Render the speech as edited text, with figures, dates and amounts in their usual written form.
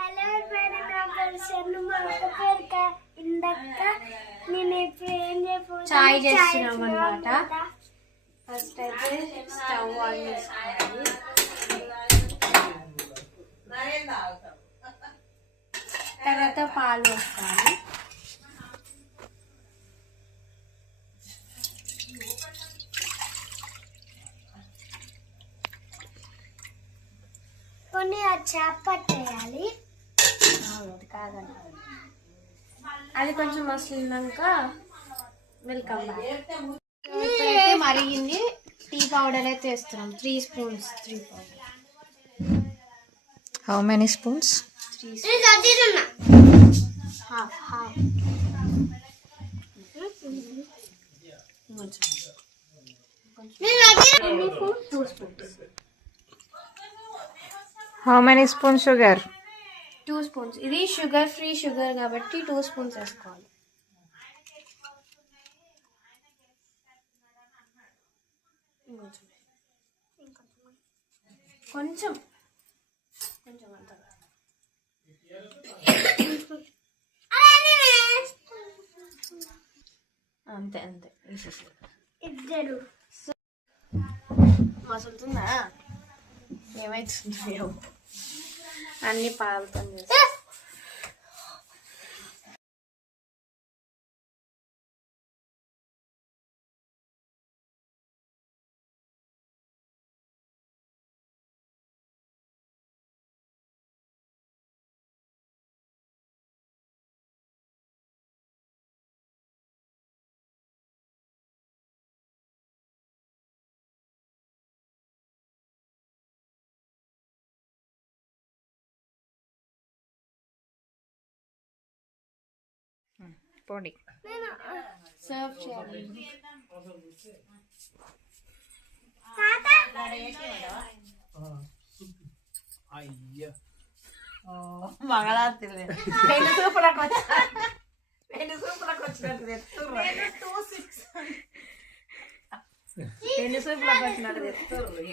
Hello friends, నా పేరు షన్ను. మా అక్క పేరు ఇందక్క. నేను ఇప్పుడు ఏం చేయబోతున్నా, చాయ్ చేస్తున్నాం అన్నమాట. ఫస్ట్ అయితే స్టవ్ ఆన్ చేసుకోవాలి. తర్వాత పాలు వేసుకోవాలి. కొన్ని చేప పట్టేయాలి. కాదండి, అది కొంచెం మసిలినాక వెల్కమ్ బ్యాక్. ఇప్పుడైతే మరిగింది. టీ పౌడర్ అయితే వేస్తున్నాం 3 spoons. Tea powder How many spoons? 3 spoons. Half 2 spoons. How many spoons sugar? 2 spoons. ఇది షుగర్ ఫ్రీ షుగర్ కాబట్టి 2 స్పూన్స్ వేసుకోవాలి. కొంచెం అంతే అంతే ఇద్దరు మసులుతుందా? ఏమైతుందో అన్ని పాలతో Podi. సర్వ్ చేయాలి. అయ్యో మంగళారతి రెండు సూపులకు వచ్చినట్టు తెస్తుర్రు. 2 సూపులకు వచ్చినట్టు తెస్తుర్రు.